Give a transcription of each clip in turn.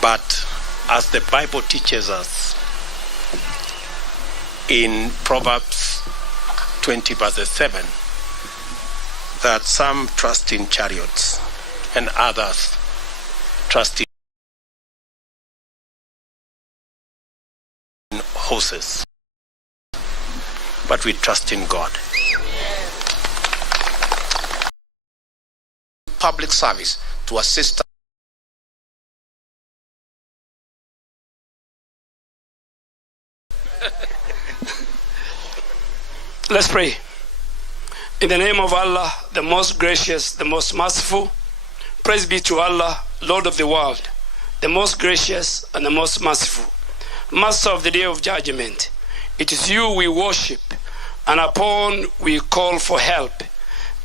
But as the Bible teaches us in Proverbs 20 verses 7, that some trust in chariots and others trust in horses, but we trust in God. Public service to assist. Let's pray. In the name of Allah, the most gracious, the most merciful, praise be to Allah, Lord of the world, the most gracious and the most merciful, Master of the day of judgment. It is you we worship, and upon we call for help.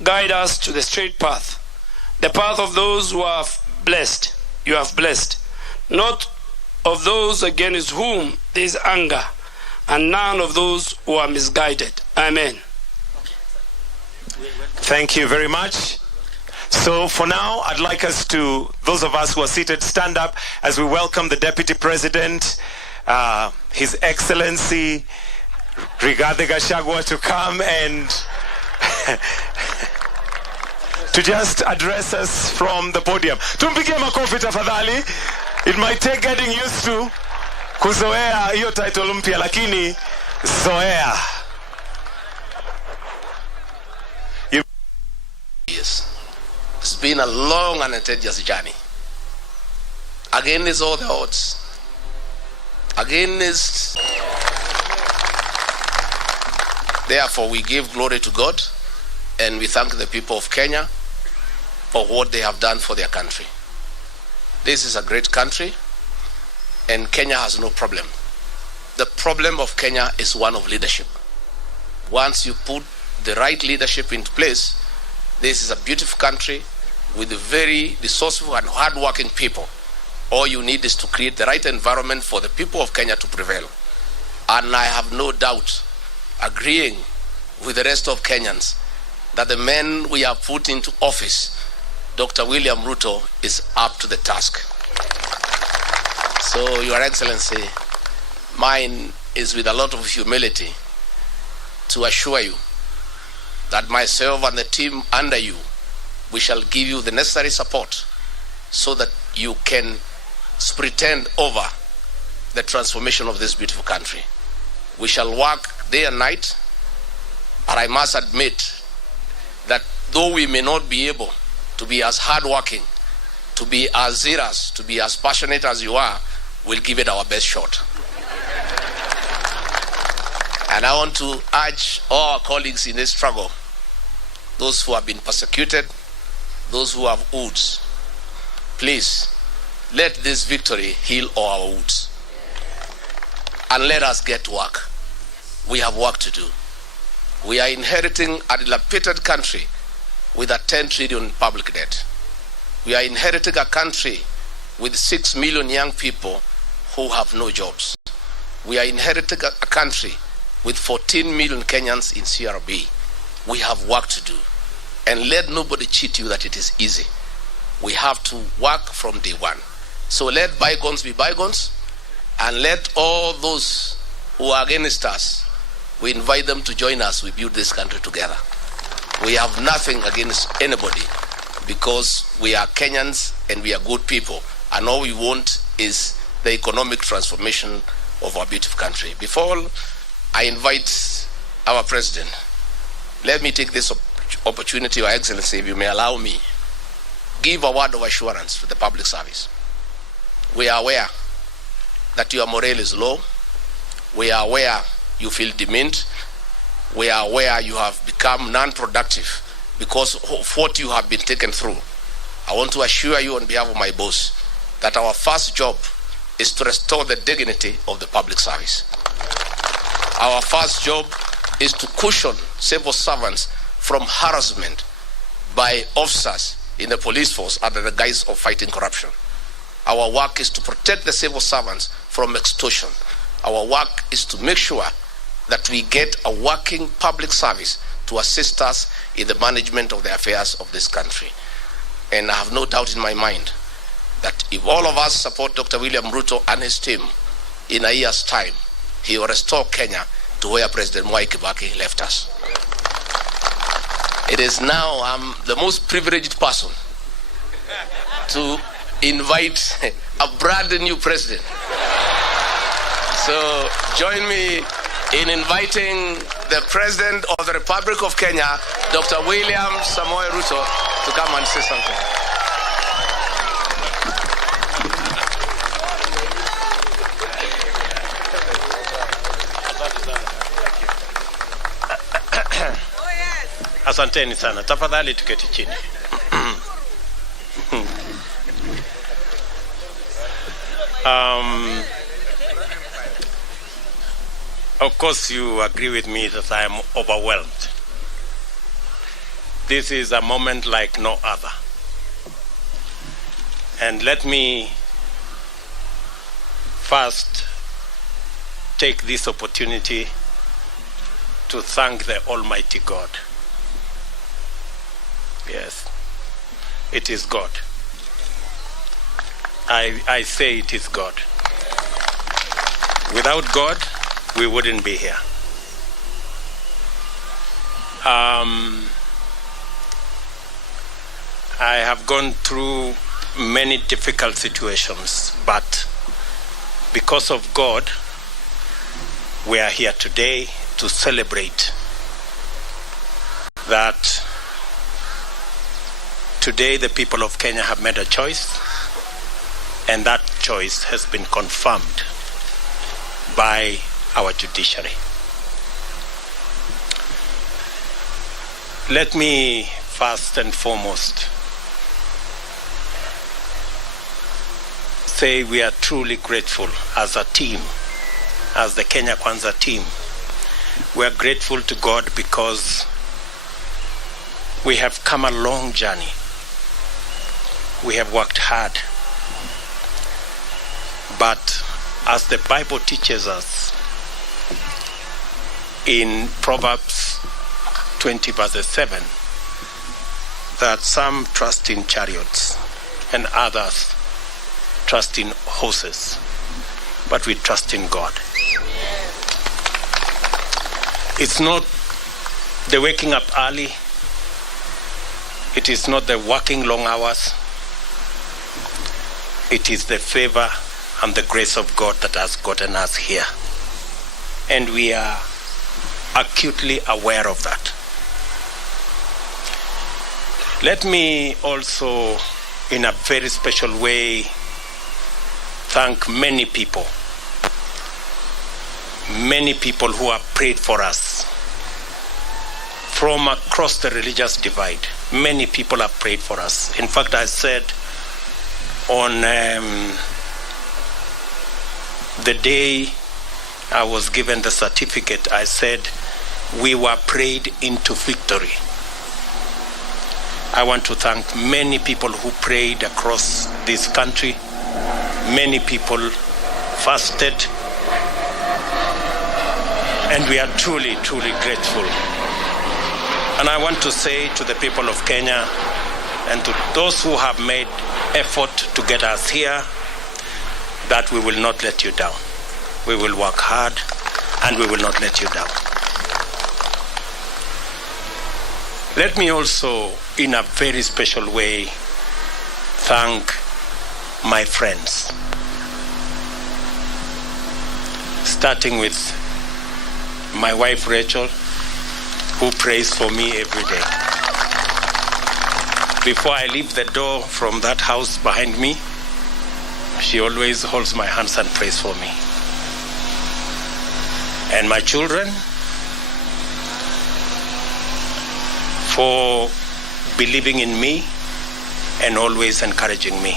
Guide us to the straight path, the path of those who are blessed. You have blessed, not of those against whom there is anger, and none of those who are misguided. Amen. Thank you very much. So for now, I'd like us to, those of us who are seated, stand up as we welcome the Deputy President, His Excellency Rigathi Gachagua, to come and to just address us from the podium. Tumpigie makofi tafadhali. It might take getting used to kuzoea hiyo title mpya, lakini zoea. Yes. It's been a long and tedious journey. Against all the odds. Against. Therefore, we give glory to God and we thank the people of Kenya for what they have done for their country. This is a great country and Kenya has no problem. The problem of Kenya is one of leadership. Once you put the right leadership into place, this is a beautiful country with very resourceful and hard-working people. All you need is to create the right environment for the people of Kenya to prevail. And I have no doubt, agreeing with the rest of Kenyans, that the man we have put into office, Dr. William Ruto, is up to the task. So, Your Excellency, mine is with a lot of humility to assure you that myself and the team under you, we shall give you the necessary support so that you can pretend over the transformation of this beautiful country. We shall work day and night, and I must admit that though we may not be able to be as hardworking, to be as zealous, to be as passionate as you are, we'll give it our best shot. And I want to urge all our colleagues in this struggle, those who have been persecuted, those who have wounds, please let this victory heal all our wounds. And let us get to work. We have work to do. We are inheriting a dilapidated country with a 10 trillion public debt. We are inheriting a country with 6 million young people who have no jobs. We are inheriting a country with 14 million Kenyans in CRB. We have work to do. And let nobody cheat you that it is easy. We have to work from day one. So let bygones be bygones, and let all those who are against us, we invite them to join us. We build this country together. We have nothing against anybody because we are Kenyans and we are good people. And all we want is the economic transformation of our beautiful country. Before I invite our president, let me take this opportunity, Your Excellency, if you may allow me, give a word of assurance to the public service. We are aware that your morale is low. We are aware you feel demeaned. We are aware you have become non-productive because of what you have been taken through. I want to assure you on behalf of my boss that our first job is to restore the dignity of the public service. Our first job is to cushion civil servants from harassment by officers in the police force under the guise of fighting corruption. Our work is to protect the civil servants from extortion. Our work is to make sure that we get a working public service to assist us in the management of the affairs of this country. And I have no doubt in my mind that if all of us support Dr. William Ruto and his team, in a year's time, he will restore Kenya to where President Mwai Kibaki left us. It is now I'm the most privileged person to invite a brand new president. So join me in inviting the President of the Republic of Kenya, Dr. William Samoei Ruto, to come and say something. Asanteni sana. Tafadhali tuketi chini. Of course you agree with me that I am overwhelmed. This is a moment like no other. And let me first take this opportunity to thank the Almighty God. Yes, it is God. I say it is God. Without God, we wouldn't be here. I have gone through many difficult situations, but because of God, we are here today to celebrate that today the people of Kenya have made a choice, and that choice has been confirmed by our judiciary. Let me first and foremost say we are truly grateful as a team, as the Kenya Kwanza team. We are grateful to God because we have come a long journey. We have worked hard. But as the Bible teaches us in Proverbs 20 verses 7, that some trust in chariots and others trust in horses, but we trust in God. It's not the waking up early. It is not the working long hours. It is the favor and the grace of God that has gotten us here. And we are acutely aware of that. Let me also, in a very special way, thank many people who have prayed for us from across the religious divide. Many people have prayed for us. In fact, I said on the day I was given the certificate, I said we were prayed into victory. I want to thank many people who prayed across this country. Many people fasted, and we are truly, truly grateful. And I want to say to the people of Kenya and to those who have made effort to get us here, that we will not let you down. We will work hard and we will not let you down. Let me also, in a very special way, thank my friends, starting with my wife Rachel, who prays for me every day. Before I leave the door from that house behind me, she always holds my hands and prays for me. And my children, for believing in me and always encouraging me.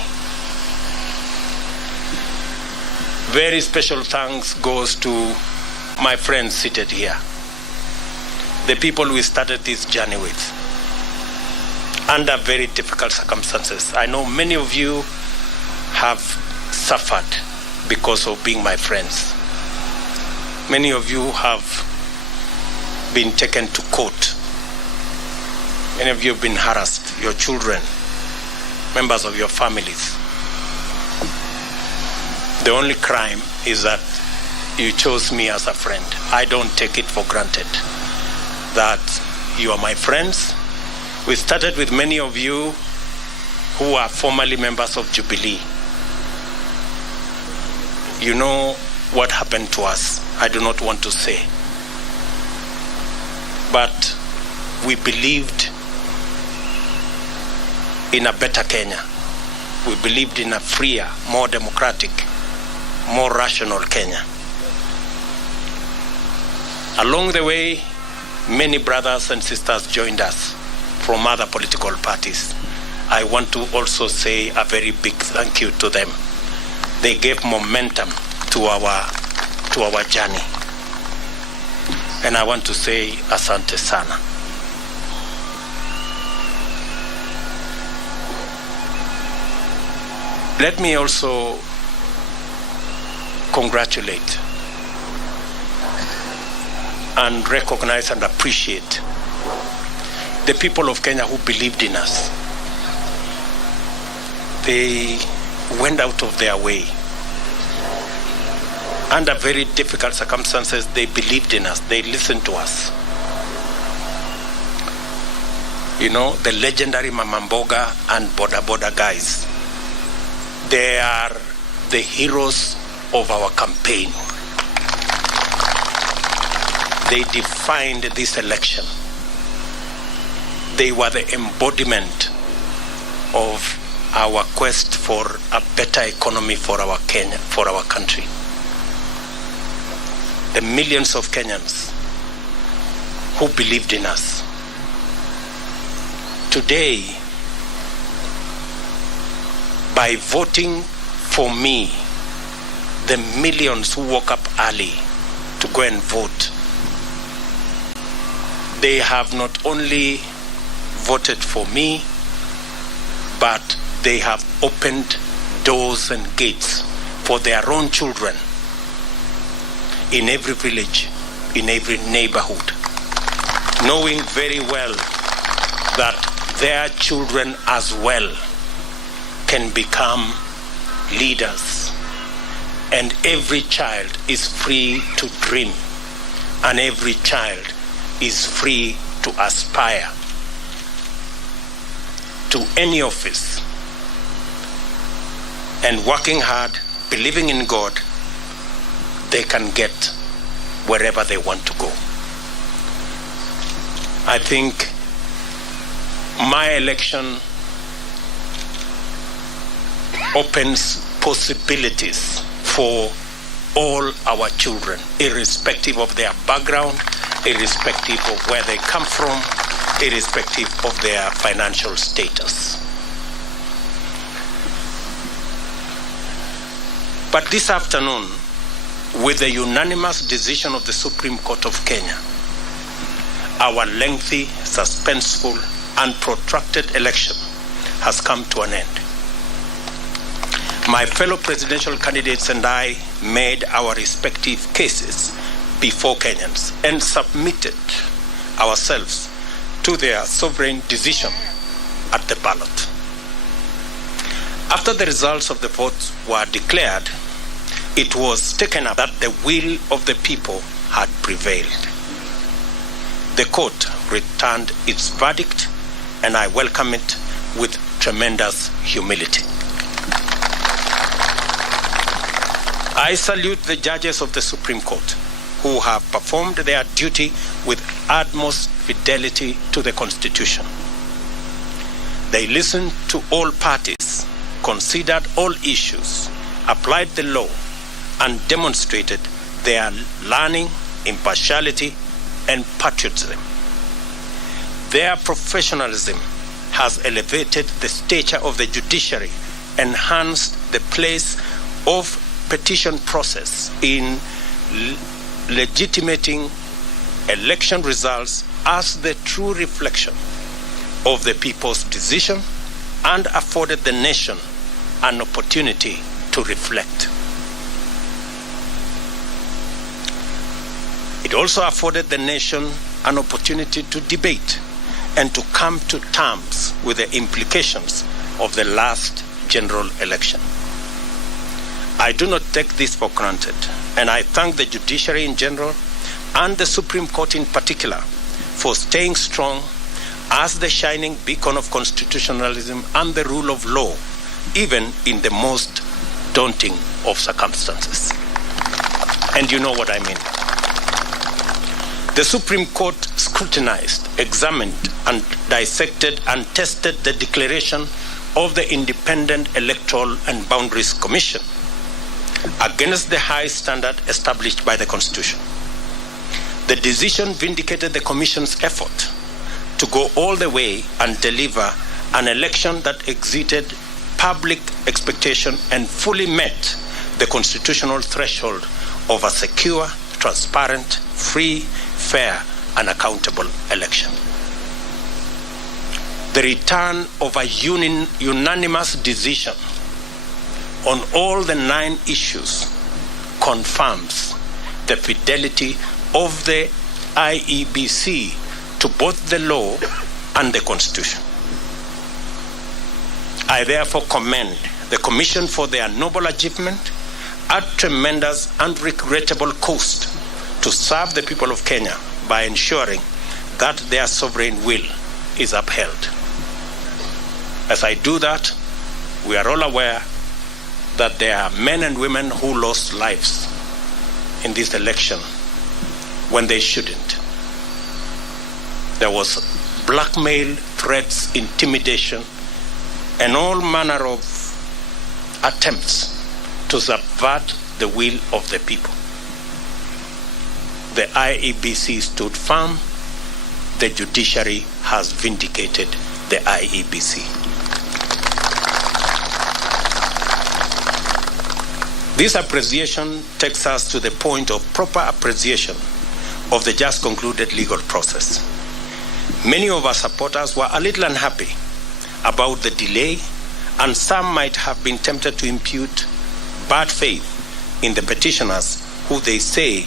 Very special thanks goes to my friends seated here, the people we started this journey with, under very difficult circumstances. I know many of you have suffered because of being my friends. Many of you have been taken to court. Many of you have been harassed, your children, members of your families. The only crime is that you chose me as a friend. I don't take it for granted that you are my friends. We started with many of you who are formerly members of Jubilee. You know what happened to us. I do not want to say. But we believed in a better Kenya. We believed in a freer, more democratic, more rational Kenya. Along the way, many brothers and sisters joined us from other political parties. I want to also say a very big thank you to them. They gave momentum to our journey. And I want to say asante sana. Let me also congratulate and recognize and appreciate the people of Kenya who believed in us. They went out of their way. Under very difficult circumstances, they believed in us. They listened to us. You know, the legendary Mama Mboga and Boda Boda guys, they are the heroes of our campaign. They defined this election. They were the embodiment of our quest for a better economy for our Kenya, for our country. The millions of Kenyans who believed in us. Today, by voting for me, the millions who woke up early to go and vote, they have not only voted for me, but they have opened doors and gates for their own children in every village, in every neighborhood, knowing very well that their children as well can become leaders. And every child is free to dream, and every child is free to aspire to any office. And working hard, believing in God, they can get wherever they want to go. I think my election opens possibilities for all our children, irrespective of their background, irrespective of where they come from, irrespective of their financial status. But this afternoon, with the unanimous decision of the Supreme Court of Kenya, our lengthy, suspenseful, and protracted election has come to an end. My fellow presidential candidates and I made our respective cases before Kenyans and submitted ourselves to their sovereign decision at the ballot. After the results of the votes were declared, it was taken up that the will of the people had prevailed. The court returned its verdict, and I welcome it with tremendous humility. I salute the judges of the Supreme Court who have performed their duty with utmost fidelity to the Constitution. They listened to all parties, considered all issues, applied the law, and demonstrated their learning, impartiality, and patriotism. Their professionalism has elevated the stature of the judiciary, enhanced the place of petition process in legitimating election results as the true reflection of the people's decision, and afforded the nation an opportunity to reflect. It also afforded the nation an opportunity to debate and to come to terms with the implications of the last general election. I do not take this for granted, and I thank the judiciary in general and the Supreme Court in particular for staying strong as the shining beacon of constitutionalism and the rule of law, even in the most daunting of circumstances. And you know what I mean. The Supreme Court scrutinized, examined, and dissected and tested the declaration of the Independent Electoral and Boundaries Commission against the high standard established by the Constitution. The decision vindicated the Commission's effort to go all the way and deliver an election that exceeded public expectation and fully met the constitutional threshold of a secure, transparent, free, fair, and accountable election. The return of a unanimous decision on all the 9 issues confirms the fidelity of the IEBC to both the law and the Constitution. I therefore commend the Commission for their noble achievement at tremendous and regrettable cost to serve the people of Kenya by ensuring that their sovereign will is upheld. As I do that, we are all aware that there are men and women who lost lives in this election when they shouldn't. There was blackmail, threats, intimidation, and all manner of attempts to subvert the will of the people. The IEBC stood firm. The judiciary has vindicated the IEBC. This appreciation takes us to the point of proper appreciation of the just concluded legal process. Many of our supporters were a little unhappy about the delay, and some might have been tempted to impute bad faith in the petitioners who they say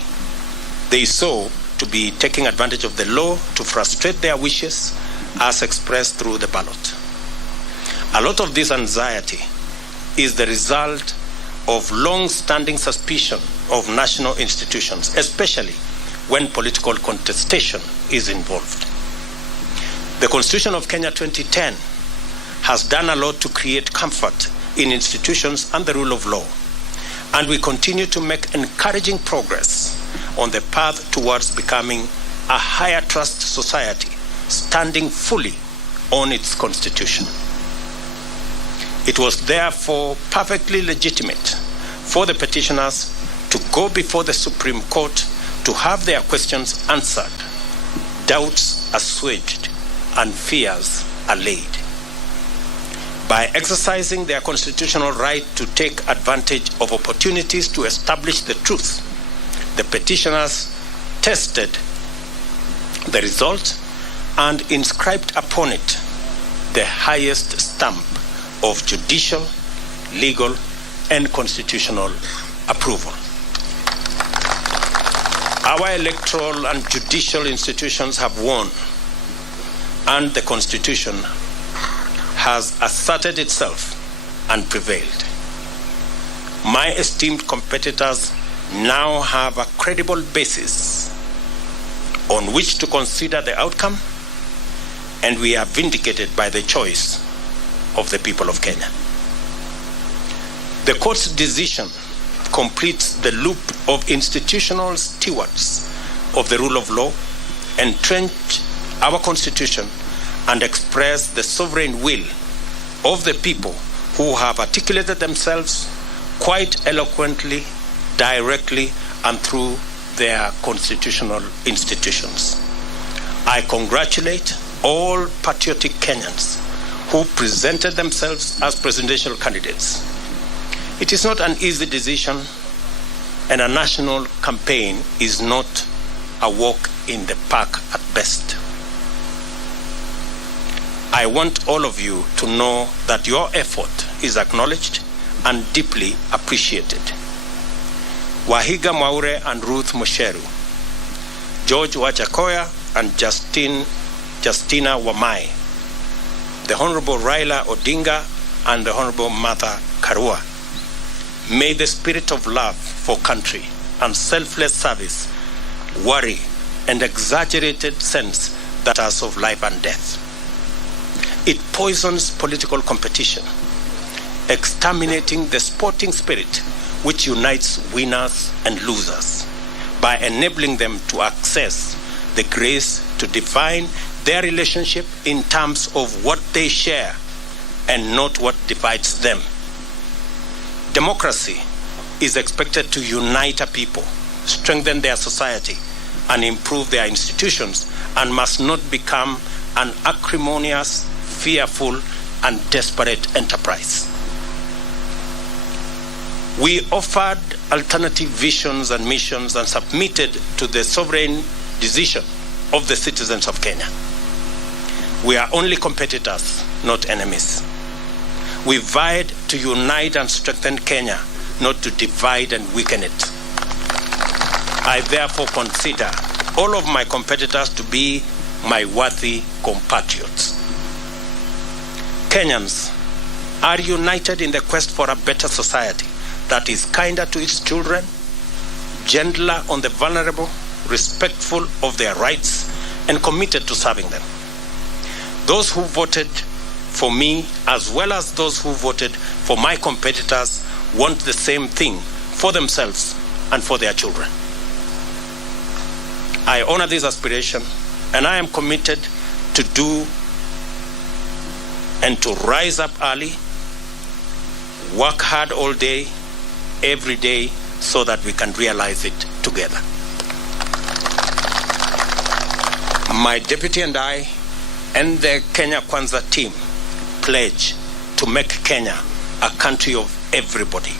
they saw to be taking advantage of the law to frustrate their wishes as expressed through the ballot. A lot of this anxiety is the result of long-standing suspicion of national institutions, especially when political contestation is involved. The Constitution of Kenya 2010 has done a lot to create comfort in institutions and the rule of law, and we continue to make encouraging progress on the path towards becoming a higher trust society, standing fully on its constitution. It was therefore perfectly legitimate for the petitioners to go before the Supreme Court to have their questions answered, doubts assuaged, and fears allayed. By exercising their constitutional right to take advantage of opportunities to establish the truth, the petitioners tested the result and inscribed upon it the highest stamp of judicial, legal, and constitutional approval. Our electoral and judicial institutions have won, and the Constitution has asserted itself and prevailed. My esteemed competitors now have a credible basis on which to consider the outcome, and we are vindicated by the choice of the people of Kenya. The court's decision completes the loop of institutional stewards of the rule of law, entrench our Constitution, and express the sovereign will of the people who have articulated themselves quite eloquently, directly, and through their constitutional institutions. I congratulate all patriotic Kenyans who presented themselves as presidential candidates. It is not an easy decision, and a national campaign is not a walk in the park at best. I want all of you to know that your effort is acknowledged and deeply appreciated. Wahiga Mwaure and Ruth Musheru, George Wajakoya and Justina Wamai, the Honorable Raila Odinga and the Honorable Martha Karua, May the spirit of love for country and selfless service worry and exaggerated sense that is of life and death. It poisons political competition, exterminating the sporting spirit which unites winners and losers by enabling them to access the grace to define their relationship in terms of what they share and not what divides them. Democracy is expected to unite a people, strengthen their society, and improve their institutions, and must not become an acrimonious, fearful, and desperate enterprise. We offered alternative visions and missions and submitted to the sovereign decision of the citizens of Kenya. We are only competitors, not enemies. We vied to unite and strengthen Kenya, not to divide and weaken it. I therefore consider all of my competitors to be my worthy compatriots. Kenyans are united in the quest for a better society that is kinder to its children, gentler on the vulnerable, respectful of their rights, and committed to serving them. Those who voted for me, as well as those who voted for my competitors, want the same thing for themselves and for their children. I honor this aspiration, and I am committed to do and to rise up early, work hard all day, every day, so that we can realize it together. My deputy and I and the Kenya Kwanza team pledge to make Kenya a country of everybody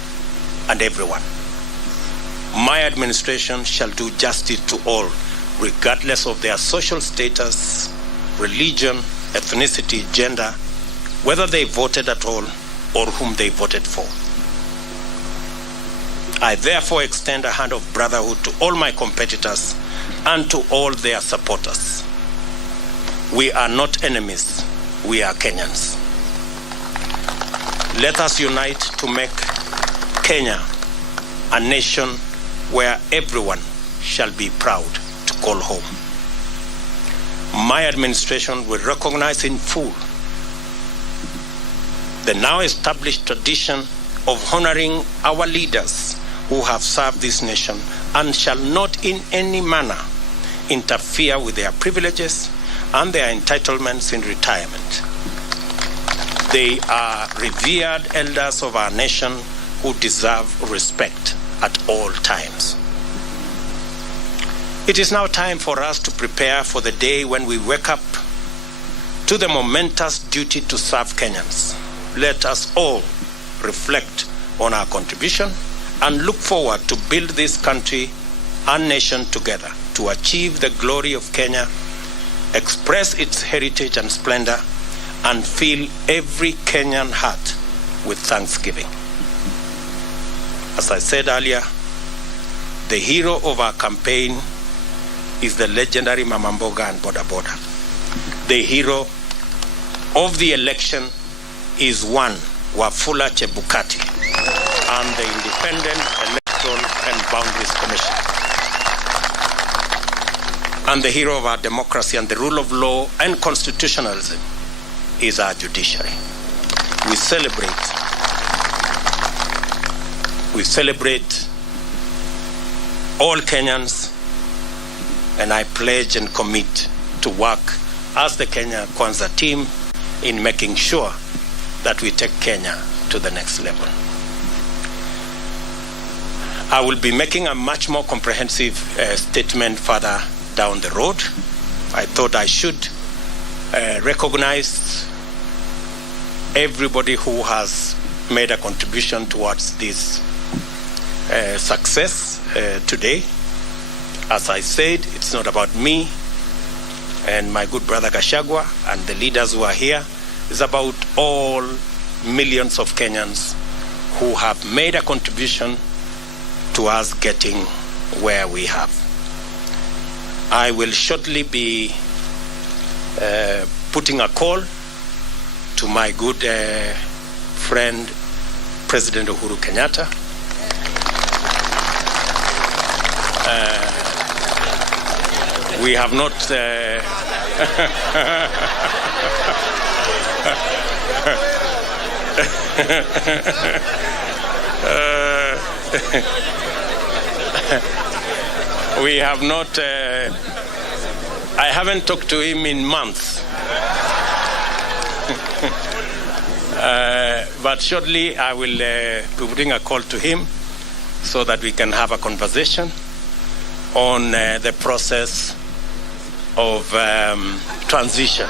and everyone. My administration shall do justice to all, regardless of their social status, religion, ethnicity, gender, whether they voted at all or whom they voted for. I therefore extend a hand of brotherhood to all my competitors and to all their supporters. We are not enemies, we are Kenyans. Let us unite to make Kenya a nation where everyone shall be proud to call home. My administration will recognize in full the now established tradition of honoring our leaders who have served this nation and shall not in any manner interfere with their privileges and their entitlements in retirement. They are revered elders of our nation who deserve respect at all times. It is now time for us to prepare for the day when we wake up to the momentous duty to serve Kenyans. Let us all reflect on our contribution and look forward to build this country and nation together to achieve the glory of Kenya, express its heritage and splendor, and fill every Kenyan heart with thanksgiving. As I said earlier, the hero of our campaign is the legendary Mama Mboga and Boda Boda. The hero of the election is one Wafula Chebukati and the Independent Electoral and Boundaries Commission. And the hero of our democracy and the rule of law and constitutionalism is our judiciary. We celebrate all Kenyans, and I pledge and commit to work as the Kenya Kwanza team in making sure that we take Kenya to the next level. I will be making a much more comprehensive statement further down the road. I thought I should recognize everybody who has made a contribution towards this success today. As I said, it's not about me and my good brother Gachagua and the leaders who are here. It's about all millions of Kenyans who have made a contribution to us getting where we have. I will shortly be putting a call to my good friend, President Uhuru Kenyatta, We have not. We have not. I haven't talked to him in months. But shortly I will be putting a call to him so that we can have a conversation on the process of transition.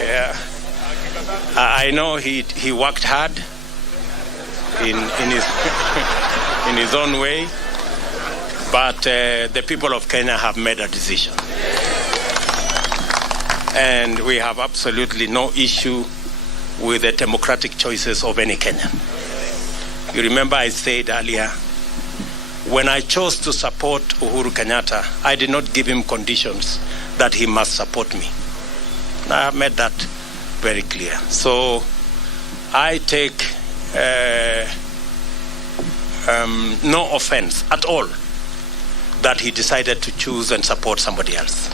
Yeah. I know he worked hard in his in his own way, but the people of Kenya have made a decision, and we have absolutely no issue with the democratic choices of any Kenyan. You remember I said earlier, when I chose to support Uhuru Kenyatta, I did not give him conditions that he must support me. I have made that very clear. So I take no offense at all that he decided to choose and support somebody else.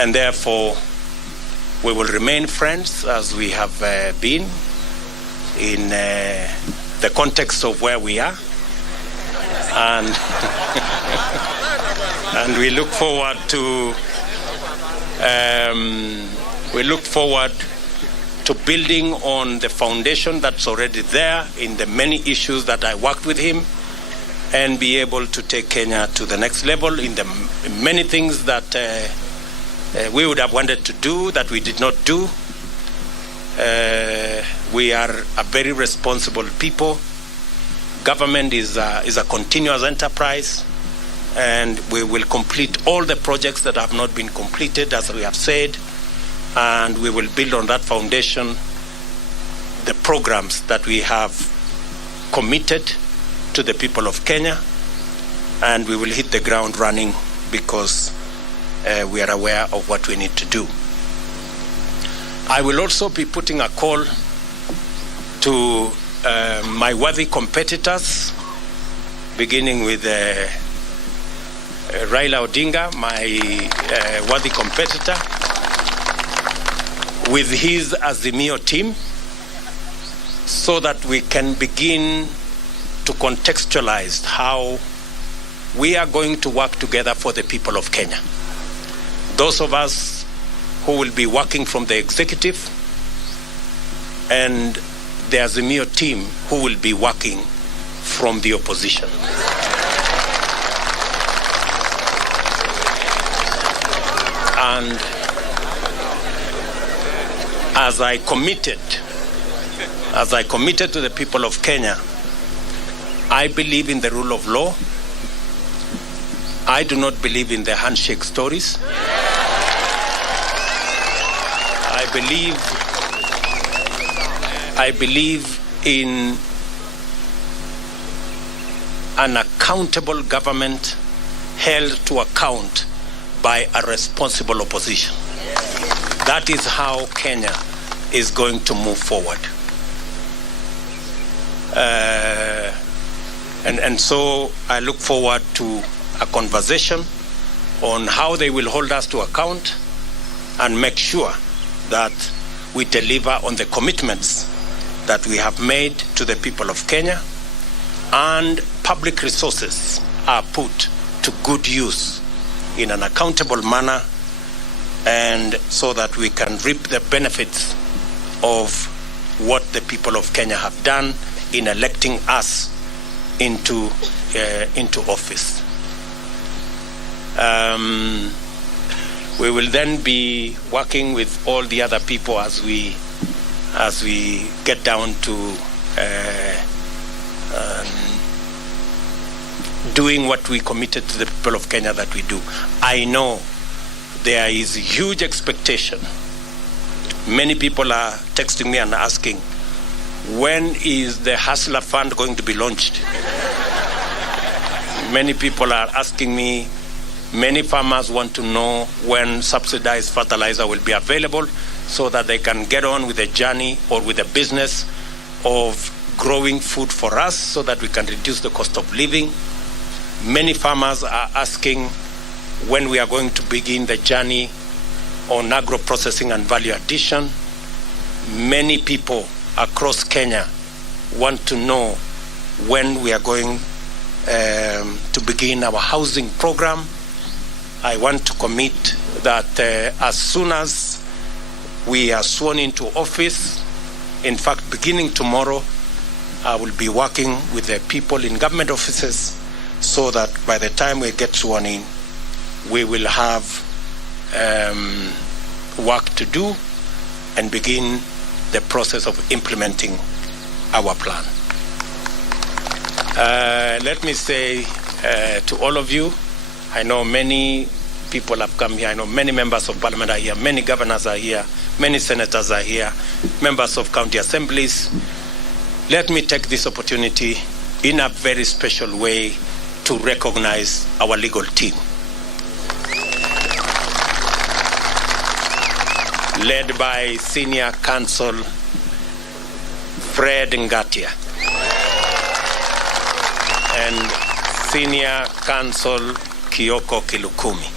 And therefore, we will remain friends as we have been in the context of where we are. And, and we look forward to building on the foundation that's already there in the many issues that I worked with him, and be able to take Kenya to the next level in the many things that we would have wanted to do that we did not do. We are a very responsible people. Government is a continuous enterprise, and we will complete all the projects that have not been completed, as we have said, and we will build on that foundation the programs that we have committed to the people of Kenya, and we will hit the ground running because we are aware of what we need to do. I will also be putting a call to my worthy competitors, beginning with Raila Odinga, my worthy competitor, with his Azimio team, so that we can begin to contextualize how we are going to work together for the people of Kenya. Those of us who will be working from the executive, and the Azimio team who will be working from the opposition. And as I committed to the people of Kenya, I believe in the rule of law. I do not believe in the handshake stories. I believe in an accountable government held to account by a responsible opposition. That is how Kenya is going to move forward. And so I look forward to a conversation on how they will hold us to account and make sure that we deliver on the commitments that we have made to the people of Kenya, and public resources are put to good use in an accountable manner, and so that we can reap the benefits of what the people of Kenya have done in electing us into office. We will then be working with all the other people as we get down to doing what we committed to the people of Kenya that we do. I know there is huge expectation. Many people are texting me and asking, when is the Hustler Fund going to be launched? Many people are asking me, Many farmers want to know when subsidized fertilizer will be available so that they can get on with the journey or with the business of growing food for us so that we can reduce the cost of living. Many farmers are asking when we are going to begin the journey on agro-processing and value addition. Many people across Kenya want to know when we are going to begin our housing program. I want to commit that as soon as we are sworn into office, in fact, beginning tomorrow, I will be working with the people in government offices so that by the time we get sworn in, we will have work to do and begin the process of implementing our plan. Let me say to all of you, I know many people have come here. I know many members of parliament are here, many governors are here, many senators are here, members of county assemblies. Let me take this opportunity in a very special way to recognize our legal team, led by Senior Counsel Fred Ngatia and Senior Counsel Kioko Kilukumi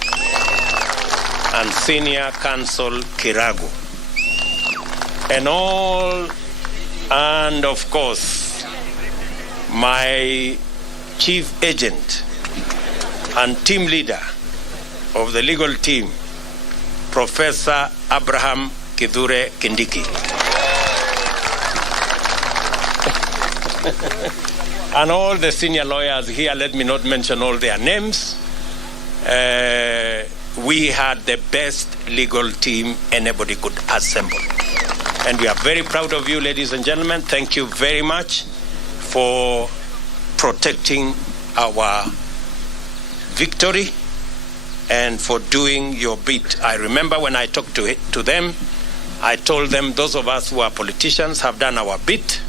and Senior Counsel Kiragu and of course my chief agent and team leader of the legal team, Professor Abraham Kidhure Kindiki. And all the senior lawyers here, let me not mention all their names. We had the best legal team anybody could assemble. And we are very proud of you, ladies and gentlemen. Thank you very much for protecting our victory and for doing your bit. I remember when I talked to them, I told them those of us who are politicians have done our bit.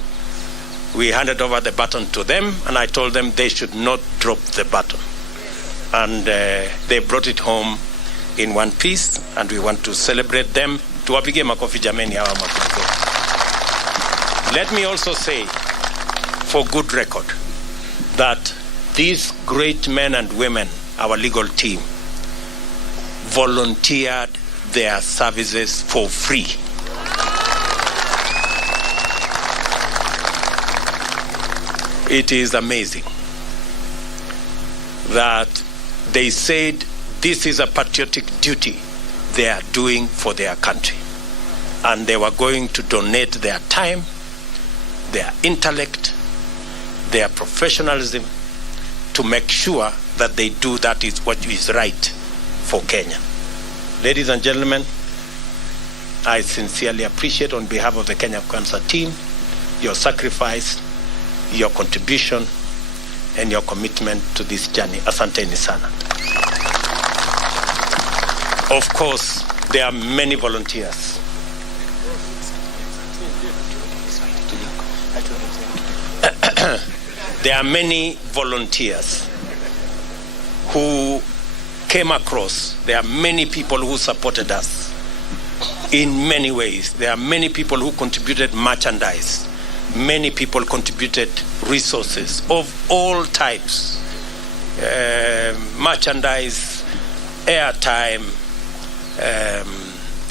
We handed over the baton to them, and I told them they should not drop the baton. And they brought it home in one piece, and we want to celebrate them. Tuwapige makofi jameni hawa makofi. Let me also say, for good record, that these great men and women, our legal team, volunteered their services for free. It is amazing that they said this is a patriotic duty they are doing for their country. And they were going to donate their time, their intellect, their professionalism to make sure that they do that is what is right for Kenya. Ladies and gentlemen, I sincerely appreciate on behalf of the Kenya Cancer team your sacrifice, your contribution, and your commitment to this journey. Asanteni sana. Of course, there are many volunteers. There are many volunteers who came across. There are many people who supported us in many ways. There are many people who contributed merchandise. Many people contributed resources of all types, merchandise, airtime,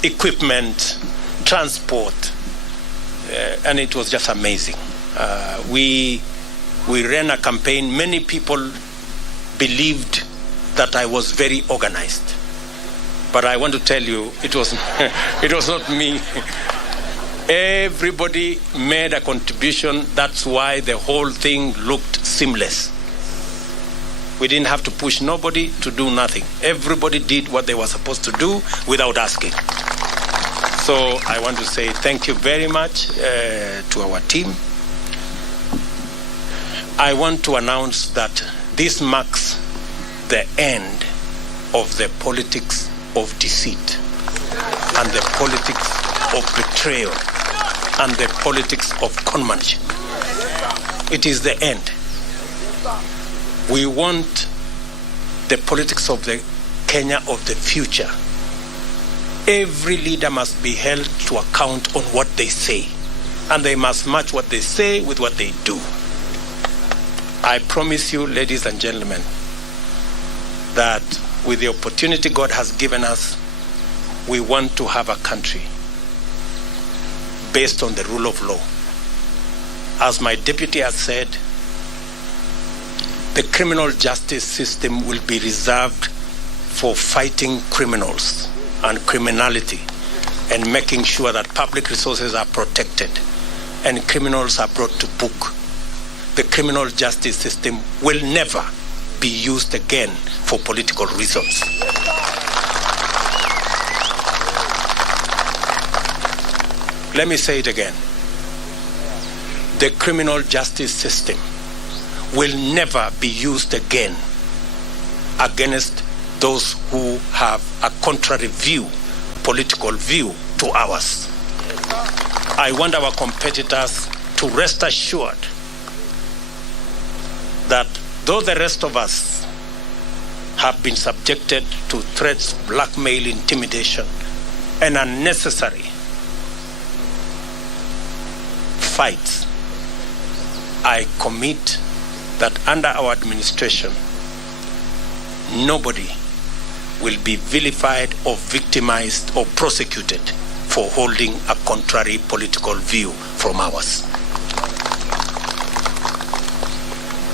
equipment, transport, and it was just amazing. We ran a campaign. Many people believed that I was very organized, but I want to tell you, it was not me. Everybody made a contribution. That's why the whole thing looked seamless. We didn't have to push nobody to do nothing. Everybody did what they were supposed to do without asking. So I want to say thank you very much to our team. I want to announce that this marks the end of the politics of deceit and the politics of betrayal and the politics of conmanship. It is the end. We want the politics of the Kenya of the future, every leader must be held to account on what they say, and they must match what they say with what they do. I promise you, ladies and gentlemen, that with the opportunity God has given us, we want to have a country based on the rule of law. As my deputy has said, the criminal justice system will be reserved for fighting criminals and criminality and making sure that public resources are protected and criminals are brought to book. The criminal justice system will never be used again for political reasons. Let me say it again. The criminal justice system will never be used again against those who have a contrary view, political view to ours. I want our competitors to rest assured that though the rest of us have been subjected to threats, blackmail, intimidation, and unnecessary fights, I commit that under our administration, nobody will be vilified or victimized or prosecuted for holding a contrary political view from ours.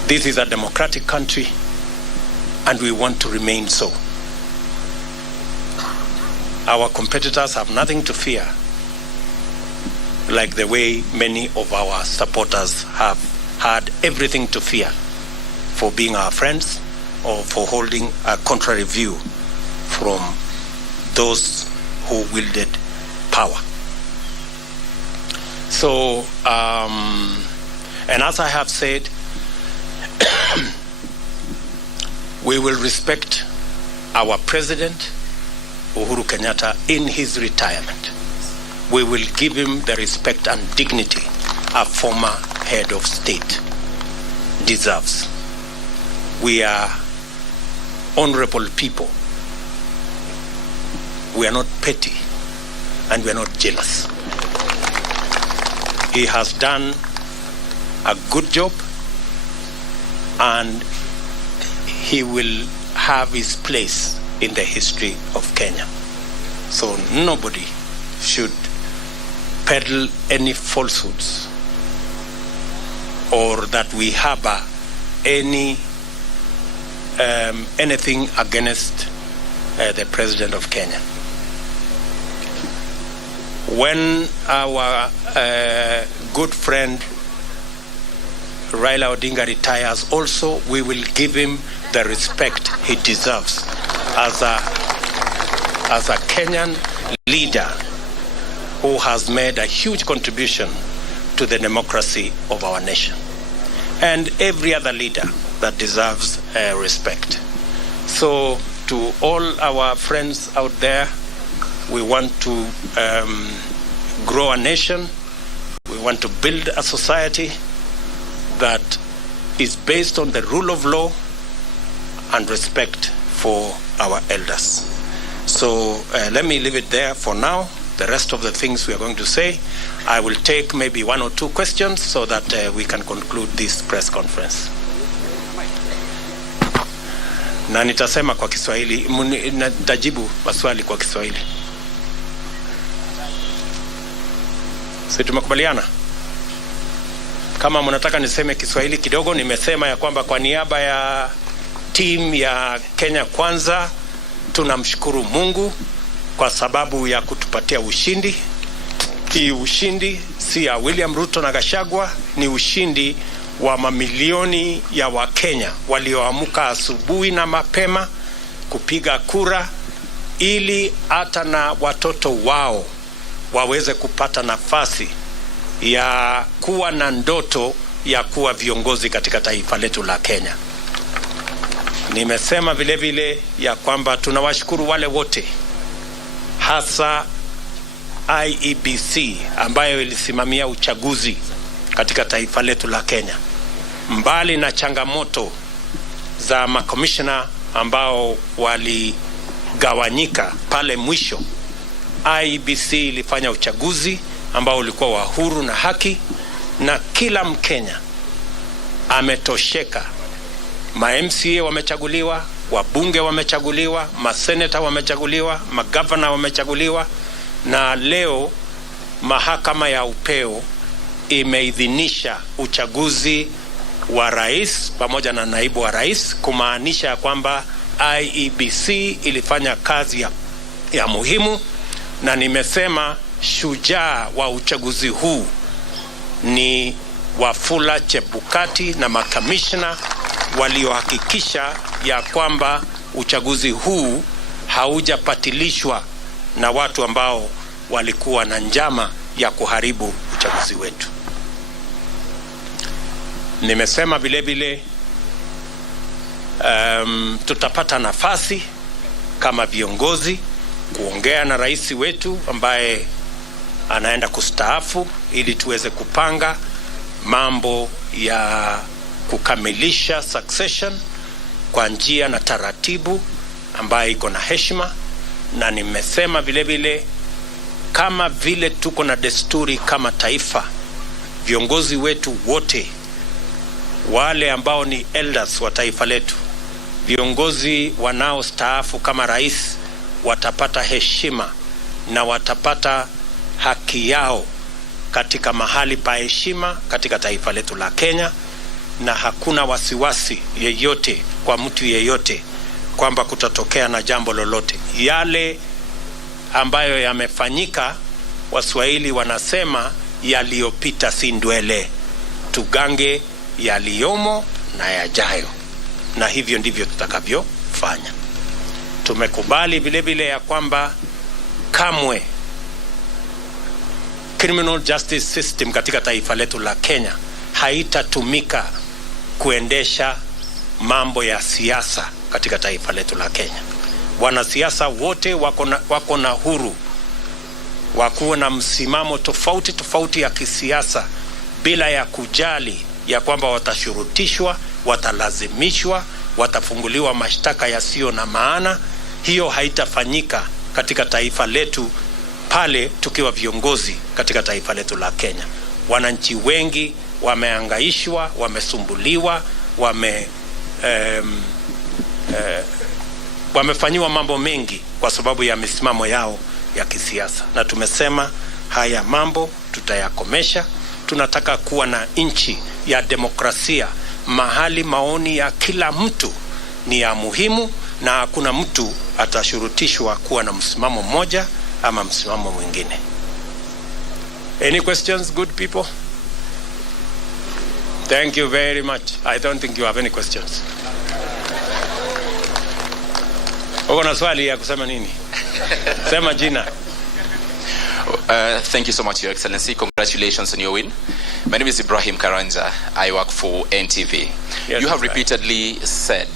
This is a democratic country, and we want to remain so. Our competitors have nothing to fear, like the way many of our supporters have had everything to fear for being our friends or for holding a contrary view from those who wielded power. So, and as I have said, we will respect our President, Uhuru Kenyatta, in his retirement. We will give him the respect and dignity a former head of state deserves. We are honorable people. We are not petty, and we are not jealous. He has done a good job, and he will have his place in the history of Kenya. So nobody should peddle any falsehoods or that we harbor anything against the President of Kenya. When our good friend Raila Odinga retires also, we will give him the respect he deserves as a Kenyan leader who has made a huge contribution to the democracy of our nation, and every other leader that deserves respect. So to all our friends out there, we want to grow a nation. We want to build a society that is based on the rule of law and respect for our elders. So let me leave it there for now. The rest of the things we are going to say, I will take maybe one or two questions so that we can conclude this press conference. Na nitasema kwa Kiswahili, nitajibu maswali kwa Kiswahili. Sisi tumekubaliana? Kama mnataka niseme Kiswahili kidogo, nimesema ya kwamba kwa niaba ya team ya Kenya Kwanza tunamshukuru Mungu kwa sababu ya kutupatia ushindi. Hii ushindi si ya William Ruto na Gachagua, ni ushindi wa mamilioni ya Wakenya walioamka asubuhi na mapema kupiga kura ili hata na watoto wao waweze kupata nafasi ya kuwa na ndoto ya kuwa viongozi katika taifa letu la Kenya. Nimesema vile vile ya kwamba tunawashukuru wale wote, hasa IEBC ambayo ilisimamia uchaguzi katika taifa letu la Kenya. Mbali na changamoto za makomishna ambao gawanyika pale mwisho, IEBC ilifanya uchaguzi ambao ulikuwa wa huru na haki, na kila Mkenya ametosheka. Ma-MCA wamechaguliwa, wabunge wamechaguliwa, maseneta wamechaguliwa, magavana wamechaguliwa, na leo mahakama ya upeo imeidhinisha uchaguzi wa rais pamoja na naibu wa rais, kumaanisha kwamba IEBC ilifanya kazi ya muhimu. Na nimesema shujaa wa uchaguzi huu ni Wafula Chebukati na makamishna waliohakikisha ya kwamba uchaguzi huu haujapatilishwa na watu ambao walikuwa na njama ya kuharibu uchaguzi wetu. Nimesema vile vile tutapata nafasi kama viongozi kuongea na rais wetu ambaye anaenda kustaafu, ili tuweze kupanga mambo ya kukamilisha succession kwa njia na taratibu ambaye iko na heshima. Na nimesema vile vile, kama vile tuko na desturi kama taifa, viongozi wetu wote wale ambao ni elders wa taifa letu, viongozi wanaostaafu kama rais, watapata heshima na watapata haki yao katika mahali pa heshima katika taifa letu la Kenya, na hakuna wasiwasi yeyote kwa mtu yeyote kwamba kutatokea na jambo lolote. Yale ambayo yamefanyika, Waswahili wanasema yaliyopita si ndwele, tugange yaliyomo na yajayo, na hivyo ndivyo tutakavyofanya. Tumekubali vile vile ya kwamba kamwe criminal justice system katika taifa letu la Kenya haitatumika kuendesha mambo ya siasa katika taifa letu la Kenya. Wanasiasa wote wako na huru wakuwa na msimamo tofauti ya kisiasa, bila ya kujali ya kwamba watashurutishwa, watalazimishwa, watafunguliwa mashtaka yasiyo na maana. Hiyo haitafanyika katika taifa letu pale tukiwa viongozi katika taifa letu la Kenya. Wananchi wengi wameangaishwa, wamesumbuliwa, wamefanyiwa mambo mengi kwa sababu ya misimamo yao ya kisiasa, na tumesema haya mambo tutayakomesha. Tunataka kuwa na nchi ya demokrasia, mahali maoni ya kila mtu ni ya muhimu na hakuna mtu atashurutishwa kuwa na msimamo mmoja ama msimamo mwingine. Any questions, good people? Thank you very much. I don't think you have any questions. Uko na swali ya kusema nini? Sema jina. Thank you so much, Your Excellency. Congratulations on your win. My name is Ibrahim Karanja. I work for NTV. Yes, you have right. repeatedly said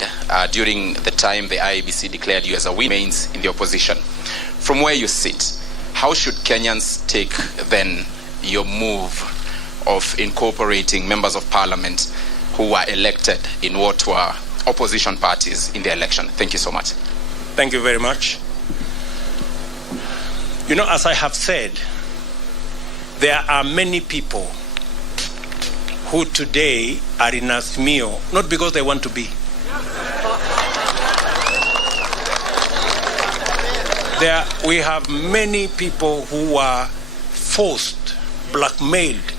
during the time the IEBC declared you as a winner in the opposition. From where you sit, how should Kenyans take then your move of incorporating members of parliament who were elected in what were opposition parties in the election? Thank you so much. Thank you very much. You know, as I have said, there are many people who today are in Azimio, not because they want to be. We have many people who are forced, blackmailed,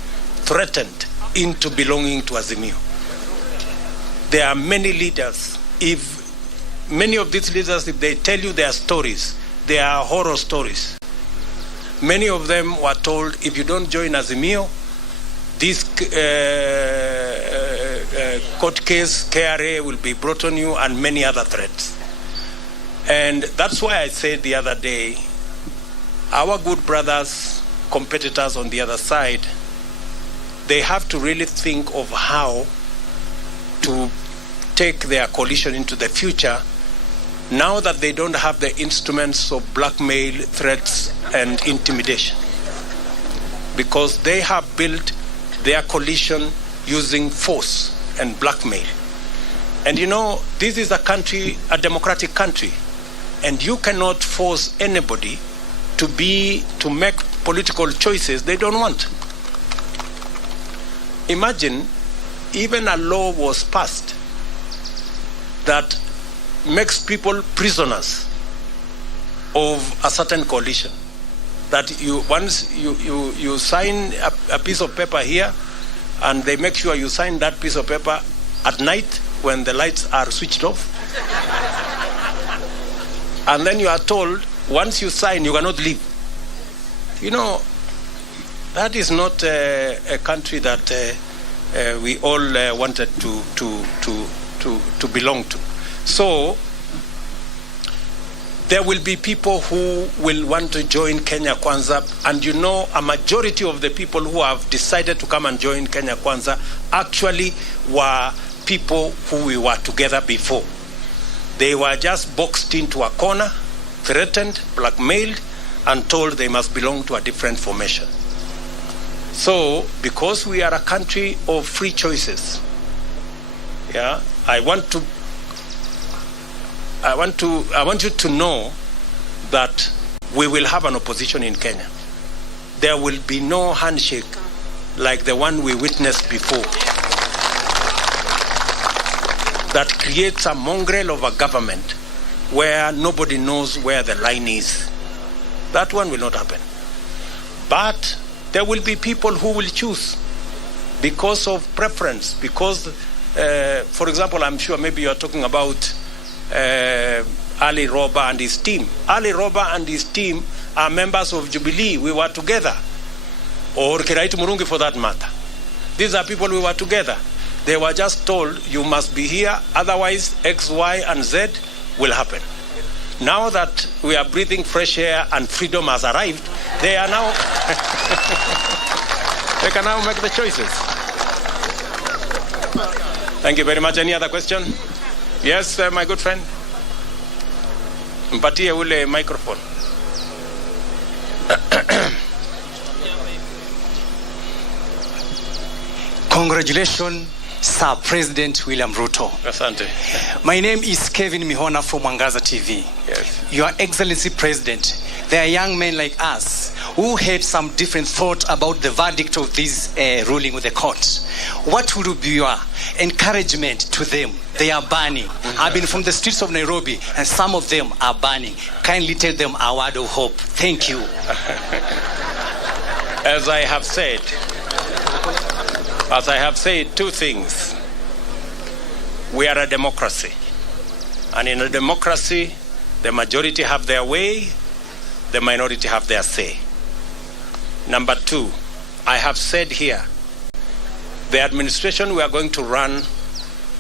threatened into belonging to Azimio. There are many leaders. Many of these leaders, if they tell you their stories, they are horror stories. Many of them were told, if you don't join Azimio, this court case, KRA, will be brought on you, and many other threats. And that's why I said the other day, our good brothers, competitors on the other side, they have to really think of how to take their coalition into the future, now that they don't have the instruments of blackmail, threats, and intimidation. Because they have built their coalition using force and blackmail. And you know, this is a country, a democratic country. And you cannot force anybody to make political choices they don't want. Imagine even a law was passed that makes people prisoners of a certain coalition. That once you sign a piece of paper here, and they make sure you sign that piece of paper at night when the lights are switched off. And then you are told, once you sign, you cannot leave. You know, that is not a country that we all wanted to belong to. So there will be people who will want to join Kenya Kwanza, and you know, a majority of the people who have decided to come and join Kenya Kwanza actually were people who we were together before. They were just boxed into a corner, threatened, blackmailed, and told they must belong to a different formation. So, because we are a country of free choices, yeah, I want you to know that we will have an opposition in Kenya. There will be no handshake like the one we witnessed before that creates a mongrel of a government where nobody knows where the line is. That one will not happen. But there will be people who will choose because of preference, because, for example, I'm sure maybe you are talking about Ali Roba and his team. Ali Roba and his team are members of Jubilee. We were together. Or Kiraitu Murungi for that matter. These are people we were together. They were just told, you must be here, otherwise X, Y, and Z will happen. Now that we are breathing fresh air and freedom has arrived, they are now, they can now make the choices. Thank you very much. Any other question? Yes, my good friend. Mpatie ule microphone. Congratulations, Sir President William Ruto. Asante. My name is Kevin Mihona from Mwangaza TV. Yes. Your Excellency President, there are young men like us who had some different thought about the verdict of this ruling with the court. What would be your encouragement to them? They are burning. I've been from the streets of Nairobi, and some of them are burning. Kindly tell them a word of hope. Thank you. As I have said, two things. We are a democracy. And in a democracy, the majority have their way, the minority have their say. Number two, I have said here, the administration we are going to run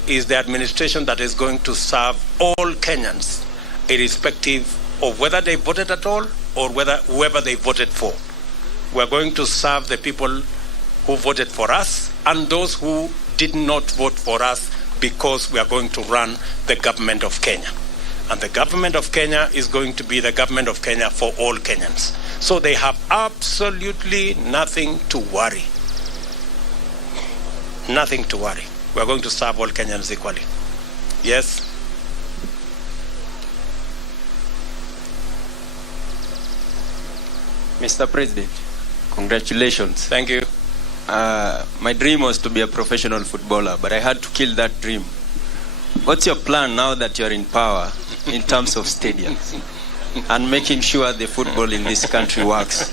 is the administration that is going to serve all Kenyans, irrespective of whether they voted at all or whoever they voted for. We are going to serve the people who voted for us and those who did not vote for us, because we are going to run the government of Kenya. And the government of Kenya is going to be the government of Kenya for all Kenyans. So they have absolutely nothing to worry. Nothing to worry. We are going to serve all Kenyans equally. Yes? Mr. President, congratulations. Thank you. My dream was to be a professional footballer, but I had to kill that dream. What's your plan now that you're in power in terms of stadiums and making sure the football in this country works?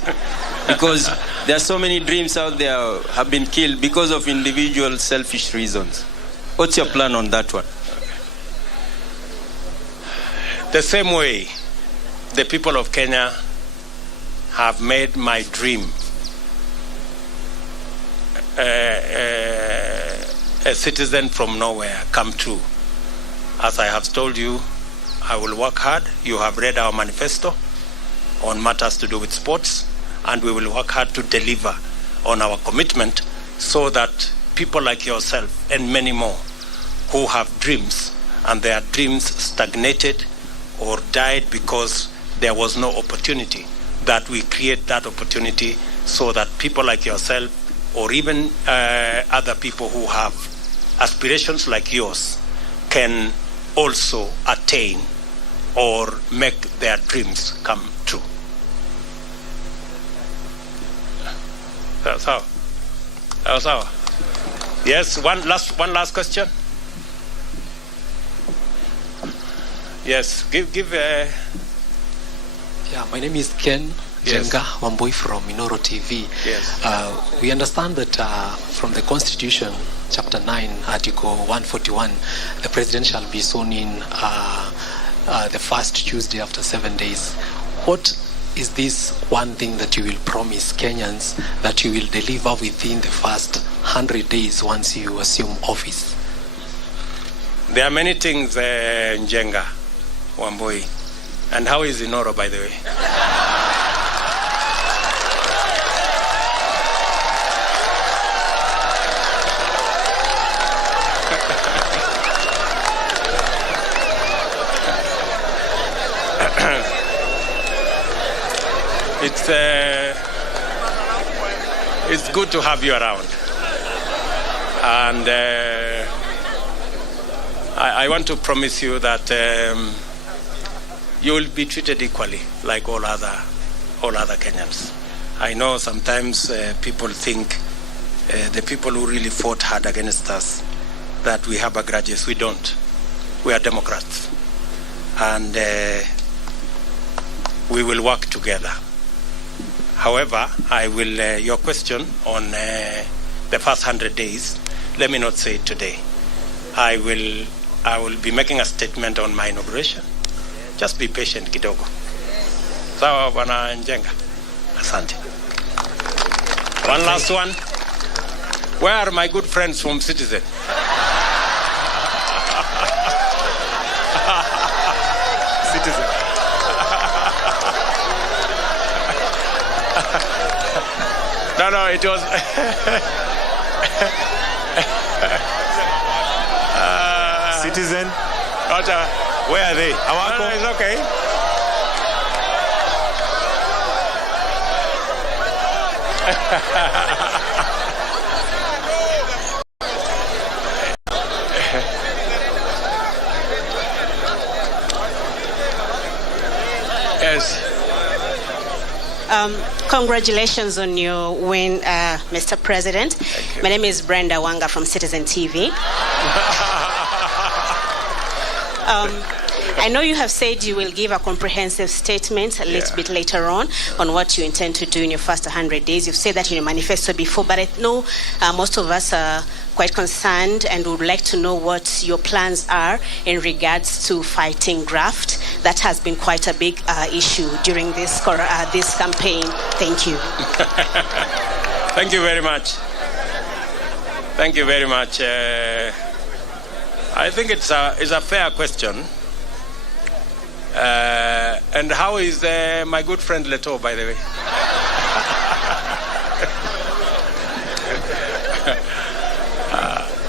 Because there are so many dreams out there have been killed because of individual selfish reasons. What's your plan on that one? The same way the people of Kenya have made my dream a citizen from nowhere come true. As I have told you, I will work hard. You have read our manifesto on matters to do with sports, and we will work hard to deliver on our commitment so that people like yourself and many more who have dreams and their dreams stagnated or died because there was no opportunity, that we create that opportunity so that people like yourself or even other people who have aspirations like yours can also attain or make their dreams come true. That's how. Yes, one last question. Yes, give. Yeah, my name is Ken Yes. Jenga Wambui from Lenny Tv. Yes. We understand that from the Constitution, Chapter 9, Article 141, the President shall be sworn in the first Tuesday after 7 days. What is this one thing that you will promise Kenyans that you will deliver within the first 100 days once you assume office? There are many things, Njenga Wambui. And how is Inoro, by the way? It's good to have you around, and I want to promise you that you will be treated equally like all other Kenyans. I know sometimes people think the people who really fought hard against us that we have grudges. We don't. We are Democrats, and we will work together. However, I will, your question on the first 100 days, let me not say it today. I will be making a statement on my inauguration. Just be patient kidogo. Sawa Bwana Njenga. Asante. One last one. Where are my good friends from Citizen? Citizen. No, it was. Citizen. Where are they? Hawako? It's okay. Yes. Congratulations on your win, Mr. President. My name is Brenda Wanga from Citizen TV. I know you have said you will give a comprehensive statement a little bit later on what you intend to do in your first 100 days. You've said that in your manifesto before, but I know most of us are quite concerned and would like to know what your plans are in regards to fighting graft. That has been quite a big issue during this campaign. Thank you. Thank you very much. Thank you very much. I think it's a fair question. And how is my good friend Leto, by the way?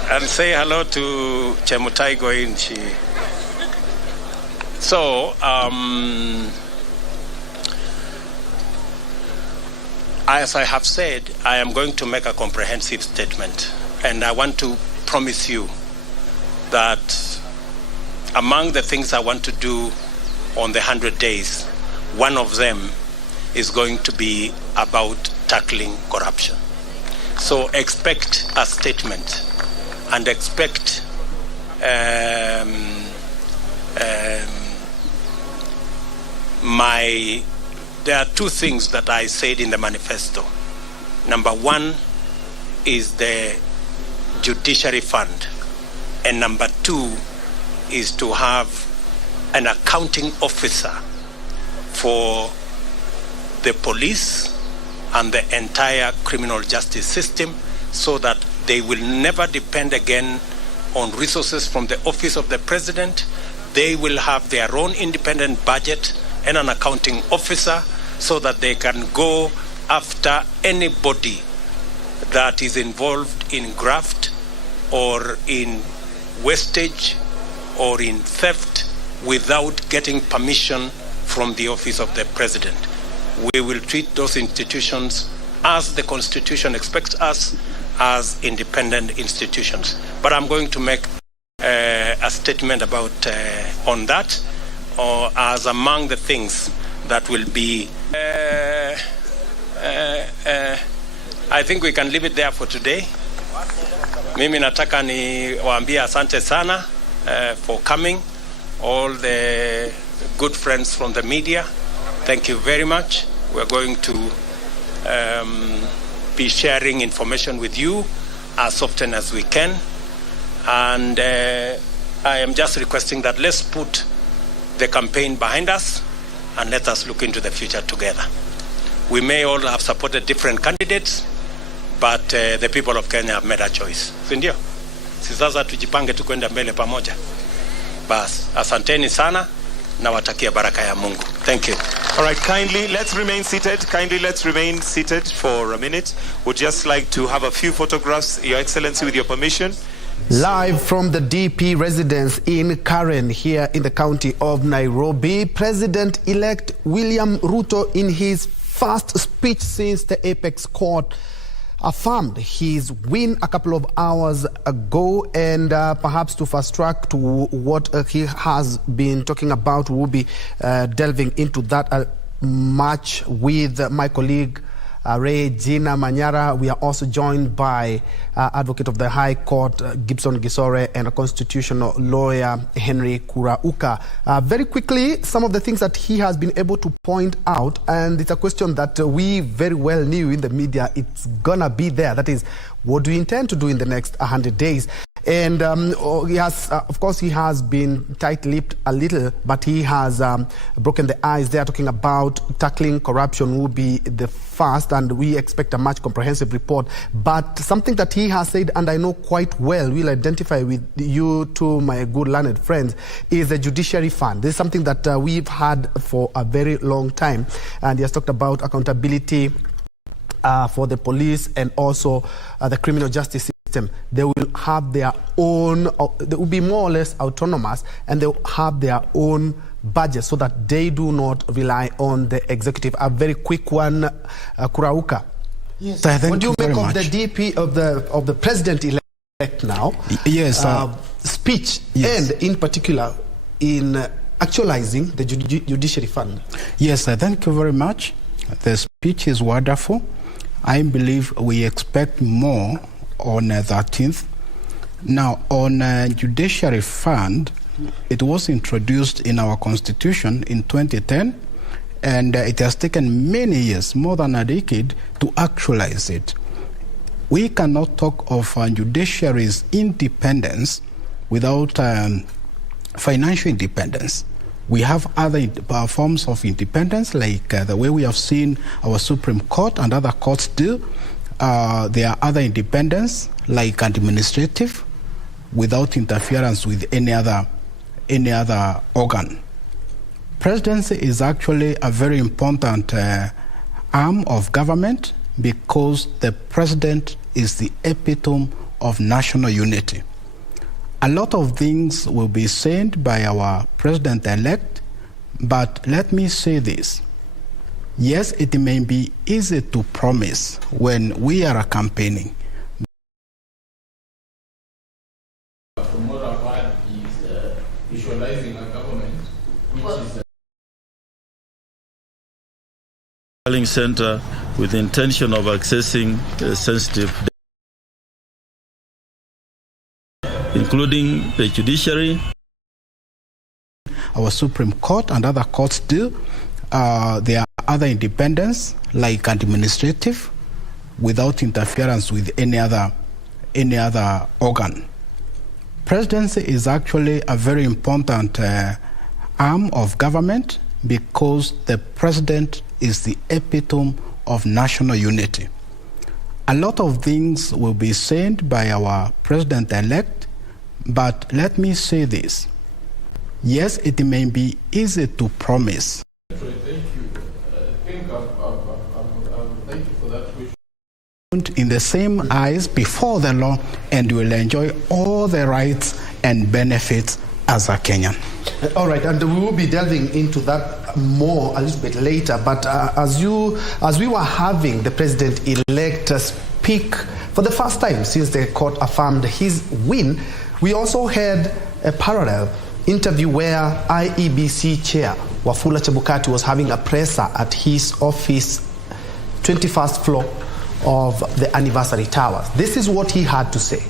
And say hello to Chemutai Goinchi. So, as I have said, I am going to make a comprehensive statement. And I want to promise you that among the things I want to do on the 100 days, one of them is going to be about tackling corruption. So expect a statement and expect there are two things that I said in the manifesto. Number one is the judiciary fund, and number two is to have an accounting officer for the police and the entire criminal justice system, so that they will never depend again on resources from the office of the president. They will have their own independent budget and an accounting officer, so that they can go after anybody that is involved in graft or in wastage or in theft without getting permission from the office of the president. We will treat those institutions as the Constitution expects us, as independent institutions. But I'm going to make a statement about on that. or as among the things that will be. I think we can leave it there for today. Mimi nataka ni waambie asante sana for coming. All the good friends from the media, thank you very much. We're going to be sharing information with you as often as we can. And I am just requesting that let's put the campaign behind us and let us look into the future together. We may all have supported different candidates, but the people of Kenya have made a choice. Sindio? Sasa tujipange tu kwenda mbele pamoja. Bas, asanteni sana na watakia baraka ya Mungu. Thank you. All right, kindly let's remain seated. Kindly let's remain seated for a minute. Would just like to have a few photographs, Your Excellency, with your permission. Live from the DP residence in Karen here in the county of Nairobi, President-elect William Ruto, in his first speech since the Apex Court affirmed his win a couple of hours ago, and perhaps to fast track to what he has been talking about, we'll be delving into that much with my colleague Regina Manyara. We are also joined by Advocate of the High Court Gibson Gisore and a constitutional lawyer Henry Kurauka. Very quickly, some of the things that he has been able to point out, and it's a question that we very well knew in the media it's gonna be there. That is, what do you intend to do in the next 100 days? And he has, of course, he has been tight-lipped a little, but he has broken the ice there, talking about tackling corruption will be the first, and we expect a much comprehensive report. But something that he has said, and I know quite well, will identify with you two, my good learned friends, is the judiciary fund. This is something that we've had for a very long time, and he has talked about accountability for the police and also the criminal justice system. They will have their own, they will be more or less autonomous, and they will have their own budget so that they do not rely on the executive. A very quick one, Kurauka. Yes, I thank what do you very make much. of the DP of the president-elect now? Yes, speech, yes. and in particular in actualizing the judiciary fund. Yes, I thank you very much. The speech is wonderful. I believe we expect more on 13th. Now, on judiciary fund, it was introduced in our constitution in 2010, and it has taken many years, more than a decade, to actualize it. We cannot talk of judiciary's independence without financial independence. We have other forms of independence, like the way we have seen our Supreme Court and other courts do. There are other independence, like administrative, without interference with any other organ. Presidency is actually a very important arm of government, because the president is the epitome of national unity. A lot of things will be said by our president-elect, but let me say this. Yes, it may be easy to promise when we are campaigning. From what I've heard is visualizing a government which is center with the intention of accessing sensitive data, including the judiciary. Our Supreme Court and other courts do. There are other independence, like administrative, without interference with any other organ. Presidency is actually a very important arm of government, because the president is the epitome of national unity. A lot of things will be said by our president-elect, but let me say this. Yes, it may be easy to promise. Thank you. I think thank you for that question. In the same eyes before the law, and you will enjoy all the rights and benefits as a Kenyan. All right, and we will be delving into that more a little bit later. But as we were having the president-elect speak for the first time since the court affirmed his win, we also had a parallel interview where IEBC Chair Wafula Chebukati was having a presser at his office, 21st floor of the Anniversary Towers. This is what he had to say.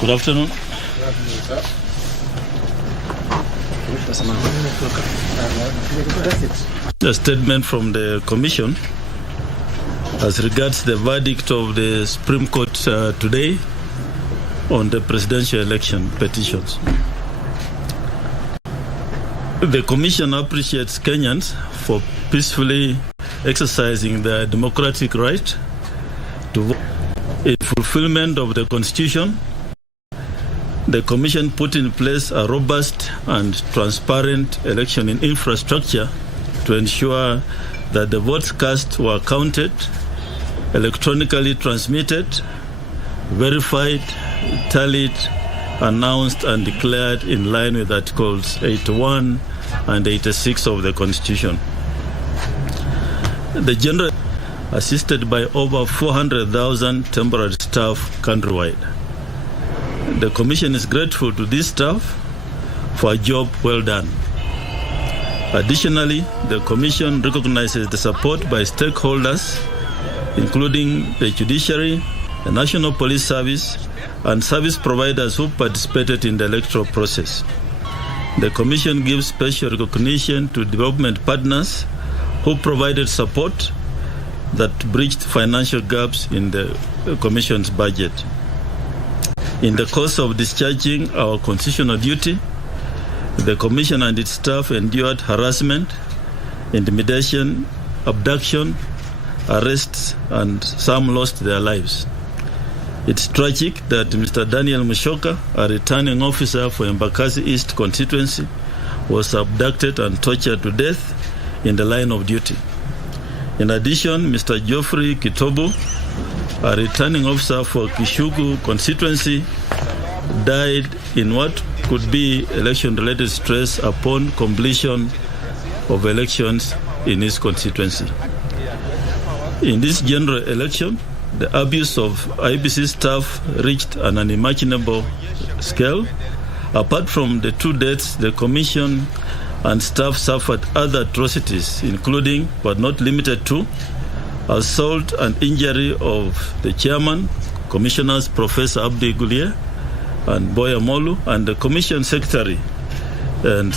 Good afternoon. A statement from the Commission as regards the verdict of the Supreme Court today on the presidential election petitions. The Commission appreciates Kenyans for peacefully exercising their democratic right to vote. In fulfillment of the Constitution, the Commission put in place a robust and transparent election infrastructure to ensure that the votes cast were counted, electronically transmitted, verified, tallied, announced and declared in line with Articles 81 and 86 of the Constitution. The General assisted by over 400,000 temporary staff countrywide. The Commission is grateful to this staff for a job well done. Additionally, the Commission recognizes the support by stakeholders, including the judiciary, the National Police Service, and service providers who participated in the electoral process. The Commission gives special recognition to development partners who provided support that bridged financial gaps in the Commission's budget. In the course of discharging our constitutional duty, the Commission and its staff endured harassment, intimidation, abduction, arrests, and some lost their lives. It's tragic that Mr. Daniel Mushoka, a returning officer for Embakasi East constituency, was abducted and tortured to death in the line of duty. In addition, Mr. Geoffrey Kitobo, a returning officer for Kishugu constituency, died in what could be election-related stress upon completion of elections in his constituency. In this general election, the abuse of IBC staff reached an unimaginable scale. Apart from the 2 deaths, the Commission and staff suffered other atrocities, including, but not limited to, assault and injury of the chairman, Commissioners Professor Abdi Gulier and Boya Molu, and the Commission Secretary and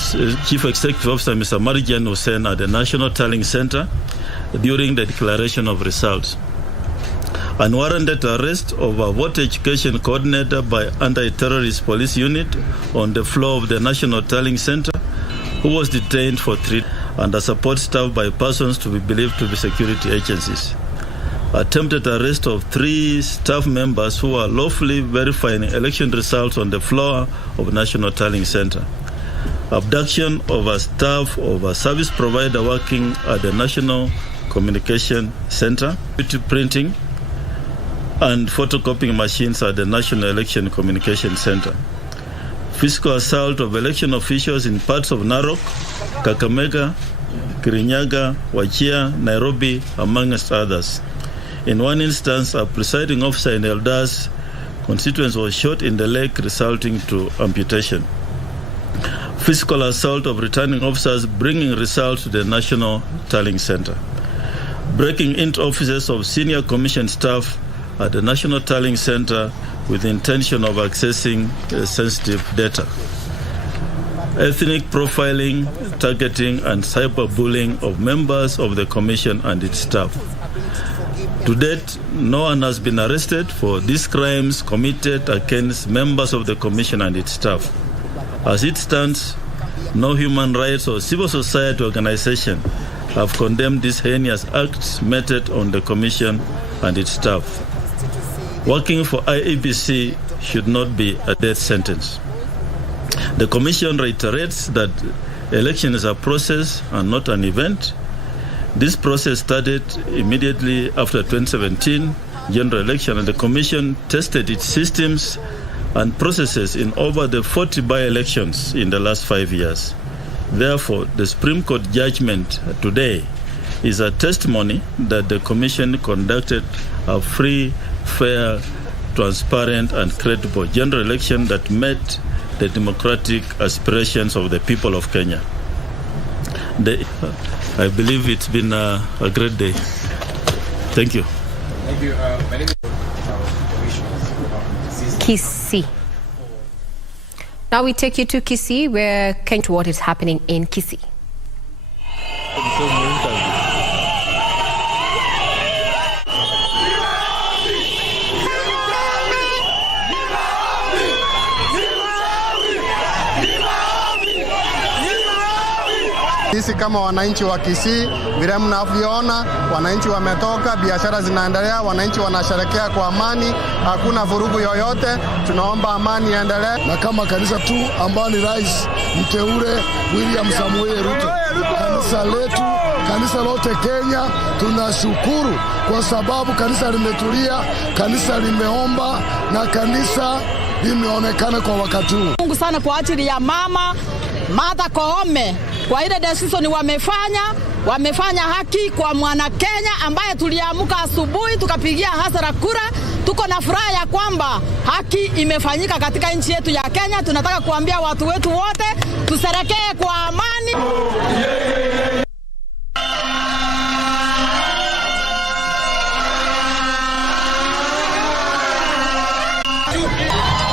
Chief Executive Officer Mr. Marijan Hussein at the National Tallying Center during the declaration of results. Unwarranted arrest of a voter education coordinator by anti-terrorist police unit on the floor of the National Tallying Center, who was detained for 3 days, and a support staff by persons to be believed to be security agencies. Attempted arrest of 3 staff members who are lawfully verifying election results on the floor of National Tallying Center. Abduction of a staff of a service provider working at the National Communication Center, printing and photocopying machines at the National Election Communication Center. Physical assault of election officials in parts of Narok, Kakamega, Kirinyaga, Wajir, Nairobi, amongst others. In one instance, a presiding officer in Eldas constituency was shot in the leg, resulting to amputation. Physical assault of returning officers bringing results to the National Tallying Center. Breaking into offices of senior commission staff at the National Tallying Center with the intention of accessing sensitive data. Ethnic profiling, targeting, and cyberbullying of members of the Commission and its staff. To date, no one has been arrested for these crimes committed against members of the Commission and its staff. As it stands, no human rights or civil society organization have condemned these heinous acts meted on the Commission and its staff. Working for IEBC should not be a death sentence. The Commission reiterates that election is a process and not an event. This process started immediately after 2017 general election, and the Commission tested its systems and processes in over the 40 by-elections in the last 5 years. Therefore, the Supreme Court judgment today is a testimony that the Commission conducted a free, fair, transparent and credible general election that met the democratic aspirations of the people of Kenya. I believe it's been a great day. Thank you. Thank you. My name is Kisii. Now we take you to Kisii, where to what is happening in Kisii. Sisi kama wananchi wa Kisii, vile mnavyoona, wananchi wametoka, biashara zinaendelea, wananchi wanasherehekea kwa amani, hakuna vurugu yoyote. Tunaomba amani iendelee. Na kama kanisa tu ambao ni rais mteule William Samuel Ruto, kanisa letu, kanisa lote Kenya, tunashukuru kwa sababu kanisa limetulia, kanisa limeomba na kanisa limeonekana kwa wakati huu. Mungu sana kwa ajili ya mama Martha Koome kwa ile decision wamefanya haki kwa mwana Kenya ambaye tuliamka asubuhi tukapigia hasara kura. Tuko na furaha ya kwamba haki imefanyika katika nchi yetu ya Kenya. Tunataka kuambia watu wetu wote tusherekee kwa amani.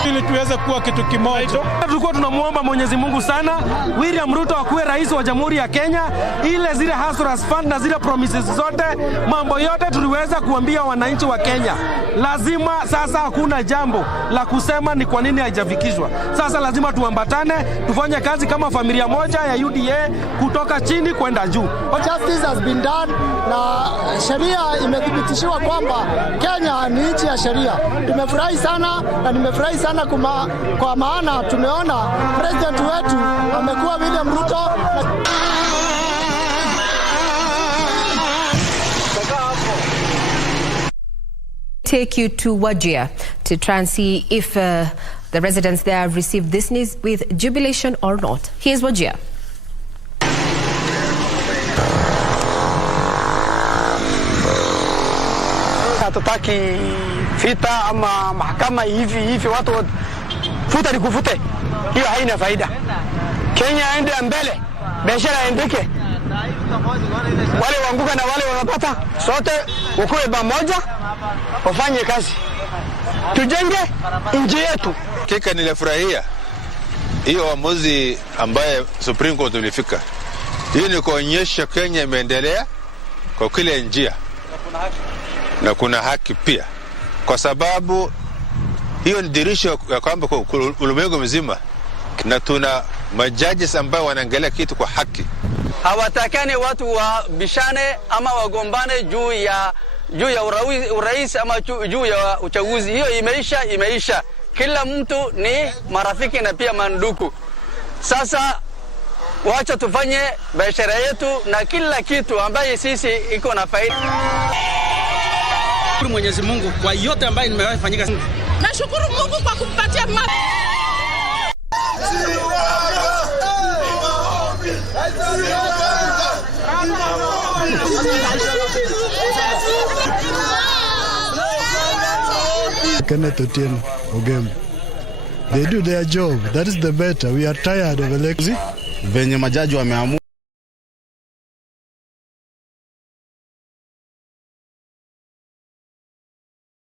Ili tuweze kuwa kitu kimoja. Tulikuwa tunamuomba Mwenyezi Mungu sana William Ruto akuwe rais wa Jamhuri ya Kenya. Zile Hustlers Fund na zile promises zote, mambo yote tuliweza kuambia wananchi wa Kenya. Lazima sasa, hakuna jambo la kusema ni kwa nini haijafikishwa. Sasa lazima tuambatane, tufanye kazi kama familia moja ya UDA kutoka chini kwenda juu. Justice has been done na sheria imethibitishwa kwamba Kenya ni nchi ya sheria. Tumefurahi sana na nimefurahi sana kwa maana tumeona president wetu amekuwa William Ruto. Take you to Wajir to try and see if the residents there have received this news with jubilation or not. Here's Wajir. Hatutaki vita ama mahakama hivi watu futa nikufute. Hiyo haina faida. Kenya aende mbele, biashara iendeke. Wale waanguka na wale wanapata, sote ukue pamoja, wafanye kazi. Tujenge nchi yetu. Kika nilifurahia hiyo uamuzi ambaye Supreme Court ulifika. Hii ni kuonyesha Kenya imeendelea kwa kila njia. Na kuna haki pia. Kwa sababu hiyo ni dirisho ya kwamba kwa ulimwengu mzima na tuna majaji ambao wanaangalia kitu kwa haki. Hawatakani watu wabishane ama wagombane juu ya urais ama juu ya uchaguzi. Hiyo imeisha. Kila mtu ni marafiki na pia mandugu. Sasa wacha tufanye biashara yetu na kila kitu ambaye sisi iko na faida. Mwenyezi Mungu kwa yote ambayo nimefanyika. Nashukuru Mungu kwa kumpatia mama. Kenneth Otieno Ogem. They do their job. That is the better. We are tired of elections. Venye majaji wameamua